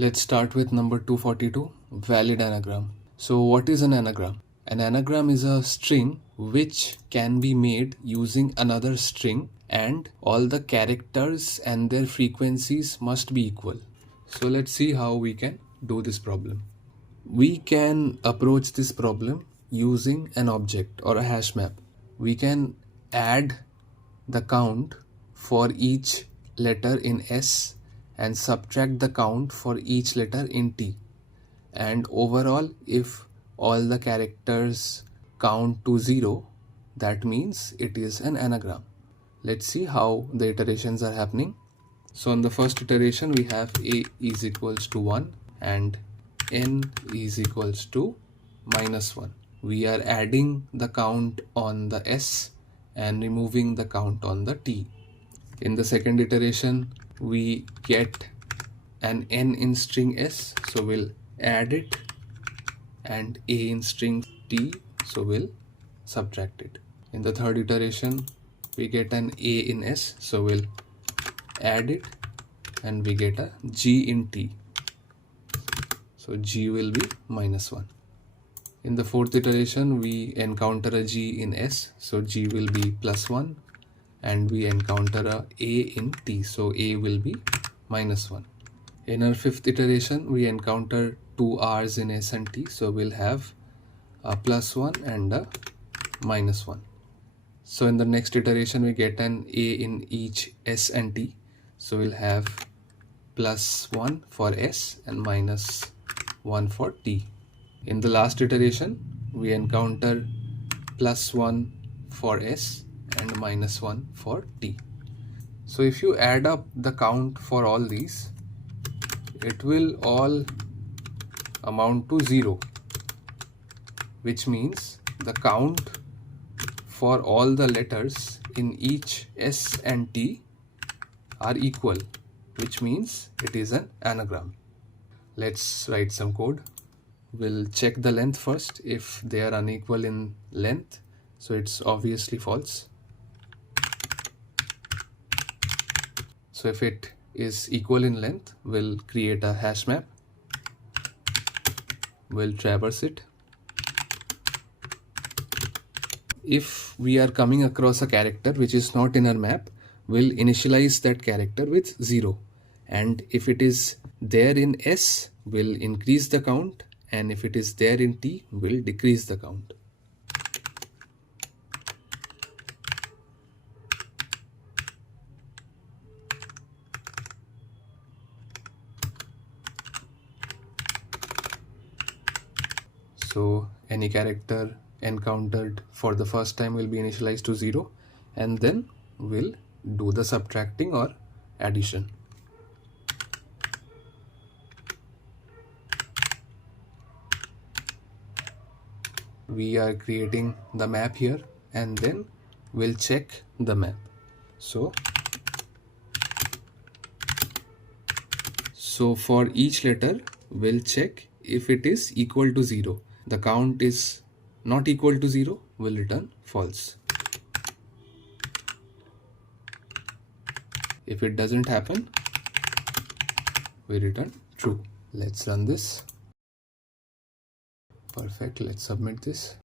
Let's start with number 242, valid anagram. So what is an anagram? An anagram is a string which can be made using another string, and all the characters and their frequencies must be equal. So let's see how we can do this problem. We can approach this problem using an object or a hash map. We can add the count for each letter in S and subtract the count for each letter in T. And overall, if all the characters count to 0, that means it is an anagram. Let's see how the iterations are happening. So on the first iteration, we have A is equals to 1 and N is equals to -1. We are adding the count on the S and removing the count on the T. In the second iteration, we get an N in string S, so we'll add it, and A in string T, so we'll subtract it. In the third iteration, we get an A in S, so we'll add it, and we get a G in T, so G will be -1. In the fourth iteration, we encounter a G in S, so G will be +1, and we encounter a in T, so A will be -1. In our fifth iteration, we encounter two R's in S and T, so we'll have a +1 and a -1. So in the next iteration, we get an A in each S and T, so we'll have +1 for S and -1 for T. In the last iteration, we encounter +1 for S and -1 for T. So if you add up the count for all these, it will all amount to 0, which means the count for all the letters in each S and T are equal, which means it is an anagram. Let's write some code. We'll check the length first. If they are unequal in length, so it's obviously false. So if it is equal in length, we'll create a hash map. We'll traverse it. If we are coming across a character which is not in our map, we'll initialize that character with 0. And if it is there in S, we'll increase the count. And if it is there in T, we'll decrease the count. So any character encountered for the first time will be initialized to 0, and then we'll do the subtracting or addition. We are creating the map here, and then we'll check the map. So for each letter, we'll check if it is equal to 0. The count is not equal to 0, we'll return false. If it doesn't happen, we return true. Let's run this. Perfect. Let's submit this.